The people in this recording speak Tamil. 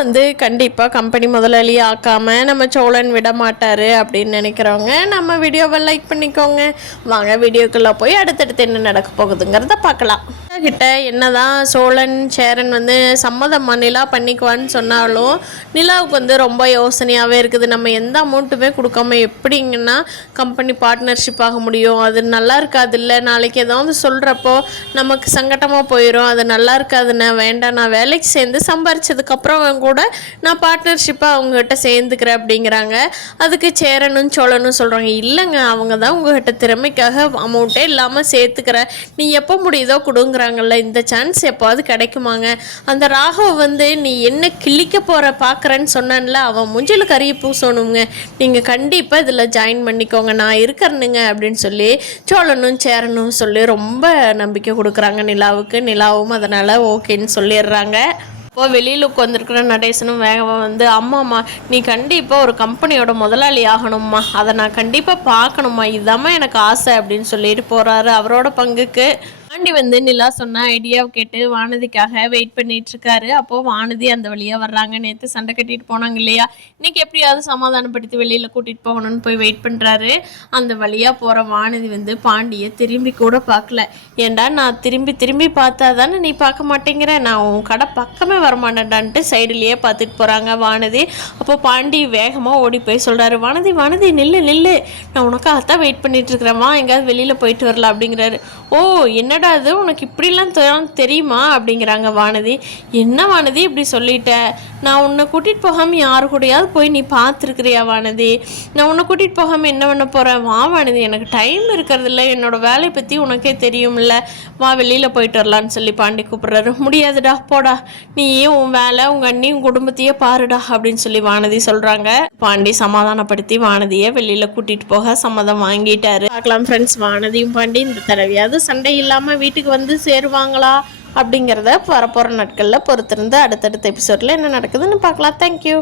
வந்து கண்டிப்பாக கம்பெனி முதலாளி ஆக்காம நம்ம சோழன் விட மாட்டார் அப்படின்னு நினைக்கிறவங்க நம்ம வீடியோவை லைக் பண்ணிக்கோங்க. வாங்க வீடியோக்குள்ளே போய் அடுத்தடுத்து என்ன நடக்க போகுதுங்கிறத பார்க்கலாம். கிட்ட என்னதான் சோழன் சேரன் வந்து சம்மதம் நிலா பண்ணிக்குவான்னு சொன்னாலும் நிலாவுக்கு வந்து ரொம்ப யோசனையாகவே இருக்குது. நம்ம எந்த அமௌண்ட்டுமே கொடுக்காம எப்படிங்கன்னா கம்பெனி பார்ட்னர்ஷிப் ஆக முடியும்? அது நல்லா இருக்காது. இல்லை நாளைக்கு ஏதாவது சொல்கிறப்போ நமக்கு சங்கட்டமாக போயிடும். அது நல்லா இருக்காதுண்ணே, வேண்டாம், நான் வேலைக்கு சேர்ந்து சம்பாரிச்சதுக்கப்புறம் கூட நான் பார்ட்னர்ஷிப்பாக அவங்ககிட்ட சேர்ந்துக்கிறேன் அப்படிங்கிறாங்க. அதுக்கு சேரனும் சோழனும் சொல்கிறாங்க, இல்லைங்க, அவங்க தான் உங்கள்கிட்ட திறமைக்காக அமௌண்ட்டே இல்லாமல் சேர்த்துக்கிற, நீ எப்போ முடியுதோ கொடுங்குறாங்கல்ல, இந்த சான்ஸ் எப்போது கிடைக்குமாங்க? அந்த ராகவ் வந்து நீ என்ன கிழிக்க போகிற பார்க்குறேன்னு சொன்னான்ல, அவன் மூஞ்சில் கறியை பூசணுங்க, நீங்கள் கண்டிப்பாக இதில் ஜாயின் பண்ணிக்கோங்க, நான் இருக்கிறனுங்க அப்படின்னு சொல்லி சோழனும் சேரனும் சொல்லி ரொம்ப நம்பிக்கை கொடுக்குறாங்க நிலாவுக்கு. நிலாவும் அதனால் ஓகேன்னு சொல்லிடுறாங்க. இப்போது வெளியில் உட்காந்துருக்கிற நடேசனும் வேகமாக வந்து, அம்மாம்மா நீ கண்டிப்பாக ஒரு கம்பெனியோட முதலாளி ஆகணும்மா, அதை நான் கண்டிப்பாக பார்க்கணும்மா, இதுதாம்மா எனக்கு ஆசை அப்படின்னு சொல்லிட்டு போகிறாரு. அவரோட பங்குக்கு பாண்டி வந்து நிலா சொன்ன ஐடியாவை கேட்டு வானதிக்காக வெயிட் பண்ணிட்டு இருக்காரு. அப்போது வானதி அந்த வழியாக வர்றாங்க. நேற்று சண்டை கட்டிட்டு போனாங்க இல்லையா, இன்னைக்கு எப்படியாவது சமாதானப்படுத்தி வெளியில் கூட்டிகிட்டு போகணும்னு போய் வெயிட் பண்ணுறாரு. அந்த வழியாக போகிற வானதி வந்து பாண்டியை திரும்பி கூட பார்க்கல. ஏண்டா நான் திரும்பி திரும்பி பார்த்தா தானே நீ பார்க்க மாட்டேங்கிற, நான் உன் கடை பக்கமே வரமாட்டேன்டான்ட்டு சைடுலேயே பார்த்துட்டு போகிறாங்க வானதி. அப்போ பாண்டி வேகமாக ஓடி போய் சொல்கிறாரு, வானதி வானதி நில்லு நில்லு, நான் உனக்காகத்தான் வெயிட் பண்ணிட்டு இருக்கிறேன், வா எங்கேயாவது வெளியில் போயிட்டு வரலாம் அப்படிங்கிறாரு. ஓ என்னடா அது, உனக்கு இப்படிலாம் தெரியுமா அப்படிங்கிறாங்க வானதி. என்ன வானதி இப்படி சொல்லிட்ட, நான் உன்னை கூட்டிகிட்டு போகாமல் யாரு கூடயாவது போய் நீ பார்த்துருக்குறியா வானதி? நான் உன்னை கூட்டிகிட்டு போகாமல் என்ன பண்ண போகிறேன்? வா வானதி, எனக்கு டைம் இருக்கிறதில்ல, என்னோடய வேலையை பற்றி உனக்கே தெரியும்ல, வா வெளியில் போயிட்டு வரலான்னு சொல்லி பாண்டி கூப்பிட்றாரு. முடியாதுடா, போடா, நீயே உன் வேலை உங்கள் அண்ணி உன் குடும்பத்தையே பாருடா அப்படின்னு சொல்லி வானதி சொல்கிறாங்க. பாண்டி சமாதானப்படுத்தி வானதியை வெளியில் கூட்டிகிட்டு போக சம்மதம் வாங்கிட்டாரு. பார்க்கலாம் ஃப்ரெண்ட்ஸ், வானதியும் பாண்டி இந்த தடவையாவது சண்டை இல்லாமல் வீட்டுக்கு வந்து சேருவாங்களா அப்படிங்கிறத வரப்போகிற நாட்களில் பொறுத்திருந்து அடுத்தடுத்த எபிசோடில் என்ன நடக்குதுன்னு பார்க்கலாம். தேங்க்யூ.